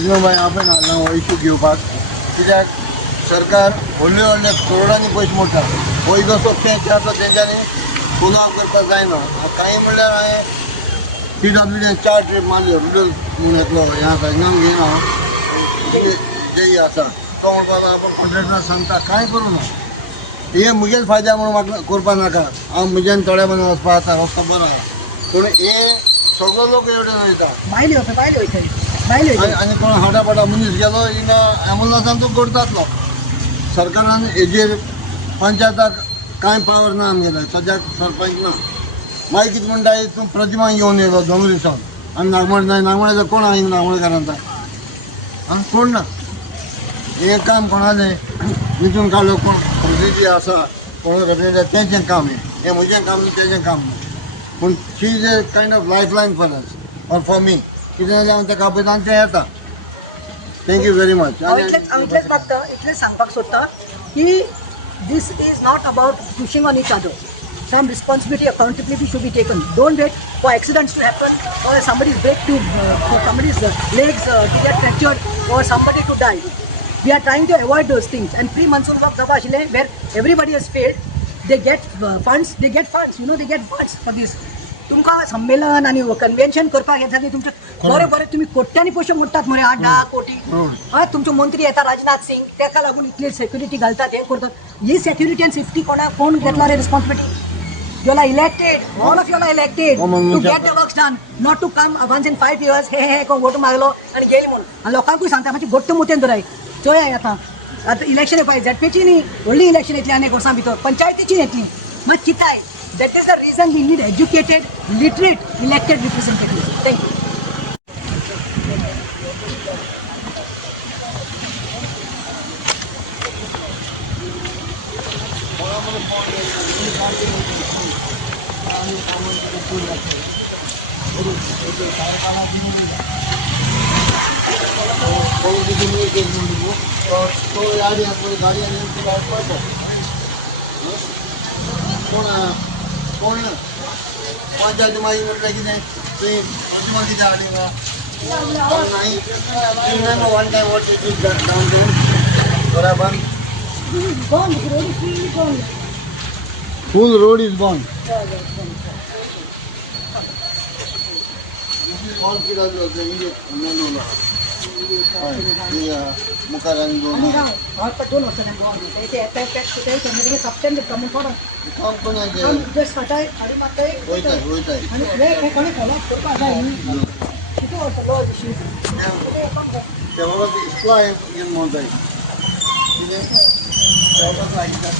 विष्णुभाई आपण हाडला हो इश्यू घेवपाक कित्याक सरकार व्हडले व्हडले करोडांनी पयशे मोडटा हो जसो तेंच्या तेंच्यांनी फॉलो अप करपाक जायना कांय म्हणल्यार हांवें PWD 4 ट्रीप मारल्यो रुरल म्हणून येतलो हें आसा इनाम घेयना जे आसा तो म्हणपाक आपण कॉन्ट्रॅक्टराक सांगता कांय करूं ना हे म्हजेच फायद्या म्हणून म्हाका करपा नाका हांव म्हज्यान थोड्या बंद वचपा जाता रस्तो बरो आहा पूण हे सगळो लोक एवढे वयता आनी कोण हाडापाडा मनीस गेलो हिंगा एम्बुलन्सान तो करतातलो सरकारान हेजेर पंचायताक कांय पावर ना आमगेले सद्याक सरपंच ना मागीर कितें म्हणटा तूं प्रतिमा घेवन येयलो डोंगरेसान आनी नागमोड जाय नागमोड्याचो कोण आहा नागमोडकारांचा आं कोण ना हे काम कोणालें न्हिदून काडलो कोण जी आसा कोण रिप्रेझेंट तेंचें काम हें म्हजें काम न्ही तेजें काम न्ही पूण she is a kind of lifeline for us or for me कितें जाल्यार हांव तेका आपयता तें येता थँक्यू व्हेरी मच हांव इतलेंच मागता इतलेंच सांगपाक सोदता की this is not about pushing on each other. Some responsibility, accountability should be taken. Don't wait for accidents to happen or somebody's break to for somebody's legs to get fractured or somebody to die. We are trying to avoid those things. And pre-monsoon work sabha ashile where everybody has failed. They get funds. They get funds. You know, they get funds for this. तुमकां संमेलन आणि convention करपाक येता तुमचे बरे बरे तुम्ही कोट्यांनी पयशे मोडटात मरे 8-10 कोटी हय तुमचे मंत्री येता राजनाथ सिंग तेका लागून इतली सेक्युरिटी घालतात हे करतात ही सेक्युरिटी आणि सेफ्टी कोण घेतला रे responsibility you are elected all of you are elected to get the works done not to come once in 5 years हे कोण वोट मागलो आणि गेली म्हणून आणि लोकांकूय सांगता मातशी गोट्ट मोठ्यान धराय चोय आतां इलेक्शन येवपाक झेडपीची न्ही व्हडली इलेक्शन येतली आनी एक वर्सां भितर पंचायतीची येतली मात चिंताय that is the reason we need educated, literate, elected representatives. Thank you. कोण पंचायती मागीर म्हटल्यार कितें तुवें प्रतिमा कितें हाडिना नाही one time what it down to बराबर फूल रोड इज बॉन्ड मुखार आनी दोन सबस्टेंड कमी करून जस्ट कटाय खाडी मारताय वयताय वयताय आणि हे कोणी फॉलो करपाक जाय न्ही किती वर्सां लॉ दिशी ते बाबा इतलो घेवन म्हणटाय कितें ते बाबा इतलो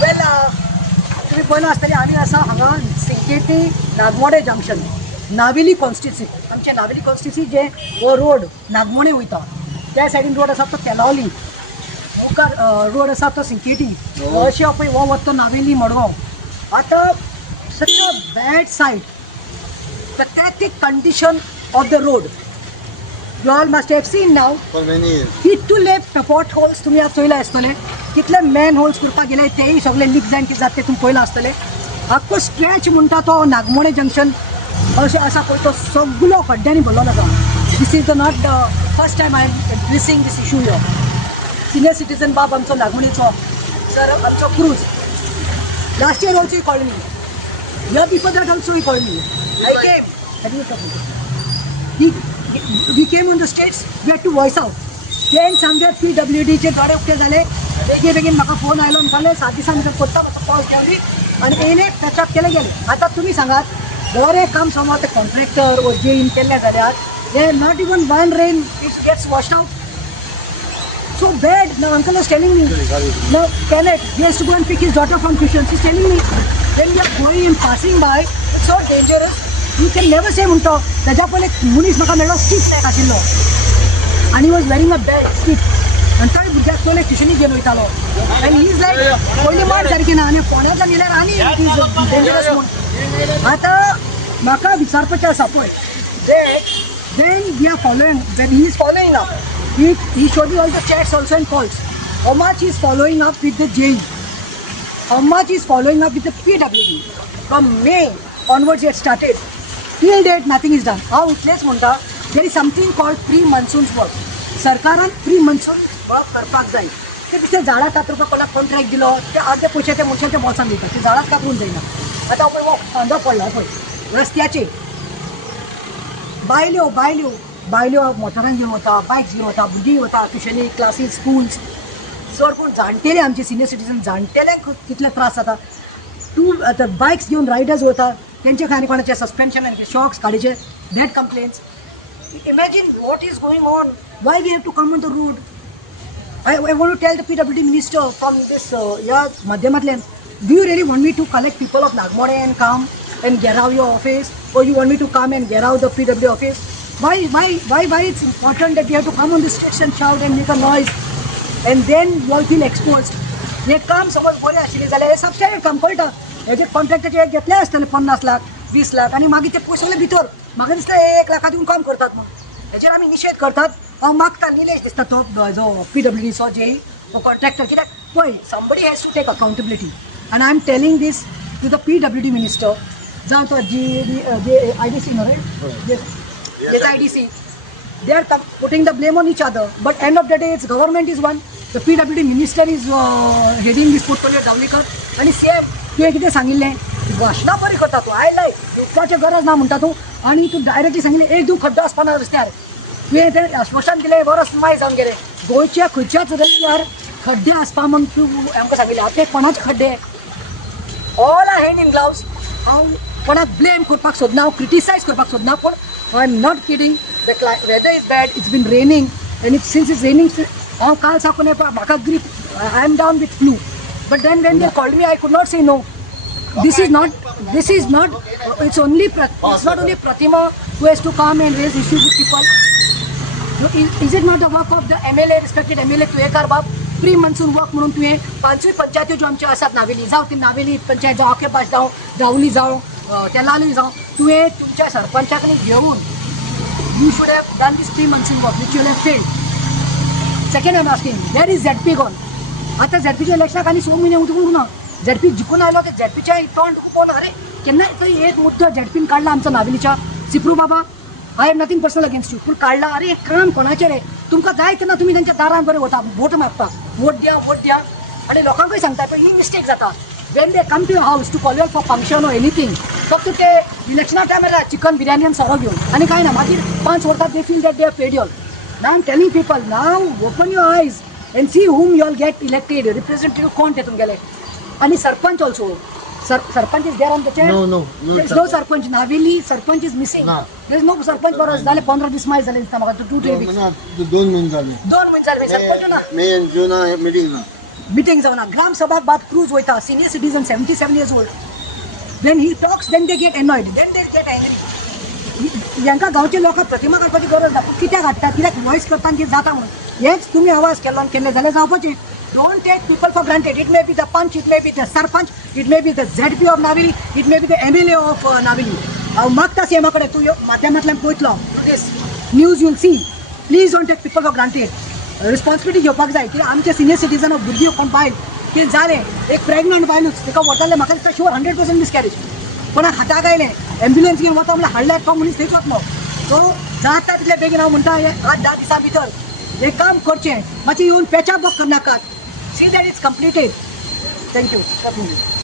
वेल तुम्ही पळयलो आसतलें आमी आसा हांगा सिंकेटी नागमोडे जंक्शन नावेली कॉन्स्टिट्युन्सी आमचे नावेली कॉन्स्टिट्युन्सी जे हो रोड नागमोणे वयता त्या सायडीन रोड आसा तो केलावली मुखार रोड आसा तो सिंकेटी अशें पळय हो वता तो नावेली मडगांव आतां such a bad sight pathetic condition of the road you all must have seen now for many years कितले पॉट होल्स तुमी आतां चोयला आसतले कितले मॅन होल्स करपाक गेले तेय सगळे लीक जावन कितें जाता तें तुमी पळयलां आसतलें आख्खो स्ट्रेच म्हणटा तो नागमोणे जंक्शन अशें आसा पळय तो सगळो खड्ड्यांनी भरलेलो आसा this is the not the first time I am addressing this issue here senior citizen बाब आमचो नागमोणेचो सर आमचो Cruz last year also he called me year before that also he called me I came we came on the states we had to voice out तेन सांगले PWDचे गाडे उक्ते जाले बेगीन बेगीन म्हाका फोन आयलो म्हणटाले 7 दिसां भितर करता म्हाका कॉल केली आनी येयले टचअप केले गेले आतां तुमी सांगात बरें काम समज ते कॉन्ट्रॅक्टर वो जे इन केल्ले जाल्यार हे not even one rain it gets washed out so bad now uncle is telling me now cannot he has to go and pick his daughter from tuition she is telling me when we are going in passing by it's so dangerous you can never say म्हणतो तेज्या पयलीं एक मनीस म्हाका मेळ्ळो स्टीक tack आशिल्लो आनी was wearing a bag स्टीक आनी तो भुरग्याक चोले ट्युशनी घेवन वयतालो आनी ही इज लायक पयलीं मार सारकी ना आनी फोंड्याच्यान येयल्यार आनी इट इज डेंजरस म्हूण आतां म्हाका विचारपाचें आसा पळय that when we are following when he is following up he should be all the chats also and calls how much he is following up with the JE how much is following up with the PWD. From May onwards it started. Till date nothing is done. हांव इतलेंच म्हणटा, there is something called pre-monsoon work. सरकारान pre-monsoon work करपाक जाय. ते दुसरे झाडां कातरपाक कोणाक कॉन्ट्रॅक्ट दिलो, ते अर्दे पयशे त्या मनशांच्या बोल्सान दितात, ते झाडांच कातरून जायना. आतां पळय हो कांदो पडला पळय रस्त्याचेर, बायल्यो मोटरान घेवन वता, बायक्स घेवन वता, भुरगीं वता ट्युशनी, क्लासीस, स्कूल्स. चड कोण जाणटेले आमचे सिनियर सिटीजन जाणटेल्यांक कितले त्रास जाता. आतां बायक्स घेवन रायडर्स वता, तेंचे खाणी कोणाचे सस्पेन्शन शॉक्स गाडयेचे, डेट complaints. Imagine what is going on. Why we have to come on the road? I want to tell the PWD minister from this Madhyamatlan, do you really want me to collect people of Nagmore and come and get out your office, or you want me to come and get out the PWD office? Why it's important that you have to come on the streets and shout and make a noise, and then you all feel exposed? हे काम समज बरें आशिल्लें जाल्यार हे substandard काम कळटा. हेजे कॉन्ट्रॅक्टाचे घेतले आसतले 50 लाख 20 लाख आनी मागीर ते पयस सगळे भितर म्हाका दिसता 1 लाखा दिवन काम करतात म्हणून. हेचेर आमी निशेध करतात. हांव मागता निलेश दिसता तो जो PWDचो जे कॉन्ट्रॅक्टर, कित्याक पळय समबडी हॅज टू टेक अकावंटेबिलिटी. आनी I am telling these two the PWD minister, जावं तो IDC न्हू रे, IDC, they are putting the blame on each other, but end of the day its government is one. The PWD minister is heading this portfolio Davlikar, आणि same तुवें कितें सांगिल्लें, भाशणां बरी करता तूं, आय लायक, उठपाचें गरज ना म्हणटा तूं, आनी तूं डायरेक्टली सांगिल्लें एक दू खड्डो आसपाना रस्त्यार. तुवें तें आश्वासन दिलें वर्स माय जावन गेलें. गोंयच्या खंयच्याच रस्त्यार खड्डे आसपा म्हूण तूं आमकां सांगिल्लें. आतां कोणाचे खड्डे, all are hand in gloves. हांव कोणाक ब्लेम करपाक सोदना, हांव क्रिटिसायज करपाक सोदना, पूण I am not kidding. The weather is bad, it's been raining, and since it's raining, हांव काल साकून म्हाका grip, I am down with flu. But then when they called me, I could not say no. This is not, it's not only Pratima who has to come and raise issues with people. Is it not the work of the MLA, respected MLA, तुवें कर बाब, pre-monsoon work म्हणून तुवें 5 पंचायत्यो ज्यो आमच्यो आसात नावेली, जावं ती नावेली पंचायत जावं आखेपास जावं जावली जावं तेलाली जावं, तुवें तुमच्या सरपंचाक घेवन you should have done this pre-monsoon work, which you have failed. Second, I am asking, where is ZP gone? आता ZPच्या इलेक्शनाक आनी 6 म्हयने उठून ना. ZP जिखून आयलो ते ZPच्या तोंड दुखोवन, अरे केन्ना तरी एक मुद्दो ZPन काडला आमचा नावेलीच्या, सिप्रू बाबा, I have nothing personal against you, पूण काडला. अरे एक काम कोणाचें रे, तुमकां जाय तेन्ना तुमी तेंच्या दारान बरें वता वोट मागपाक, वोट द्या, आनी लोकांकूय सांगता पळय ही मिस्टेक जाता. When they come to your house to call you for function or anything, फक्त ते इलेक्शना टायमार चिकन बिर्याणी आणि सगळं घेऊन आणि काय ना मागीर 5 वर्सात they feel that they have paid you all. Now I'm telling people, now open your eyes and see whom you all get elected. Representative कोण तेतून गेले, आणि sarpanch also. Sarpanch is there on the chair? No. There is no Sarpanch. Naveli Sarpanch is missing. No. There is no Sarpanch for us. झाले 15-20 महिने झाले दिसता म्हाका, 2-3 weeks. 2 महिने झाले. 2 महिने झाले सरपंच ना. मे and June Meeting जावना. ग्राम सभा बात क्रूज वयता. Senior citizen 77 years old. When he talks, then they get annoyed. Then they get angry. यांका गावचे लोक प्रतिमा काडपाची गरज ना, पूण कित्याक हाडटा, कित्याक वॉयस करता कितें जाता म्हणून. हेच तुमी आवाज केलो आनी केल्ले जाल्यार जावपाचें. Don't take people for granted. It may be the Panch, it may be the Sarpanch, it may be the ZP of Naveli, it may be the MLA of Naveli. हांव मागता सीएमा कडेन, तूं माध्यमांतल्यान पळयतलो this news you'll see. Please don't take people for granted. Responsibility घेवपाक जाय. कित्याक आमचे सिनियर सिटीजन भुरगीं कोण बायल कितें जालें, एक प्रेग्नंट बायलूच तिका वताले, म्हाका दिसता शुअर 100% मिसकॅरेज. कोणाक हाताक आयलें, एम्ब्युलन्स घेवन वता म्हणल्यार हाडल्यार तो मनीस थंयच वतलो. सो जाता तितले बेगीन हांव म्हणटा 8-10 दिसां भितर हें काम करचें. मातशें येवन पॅचअप वर्क करनाकात. See that it's completed. Thank you.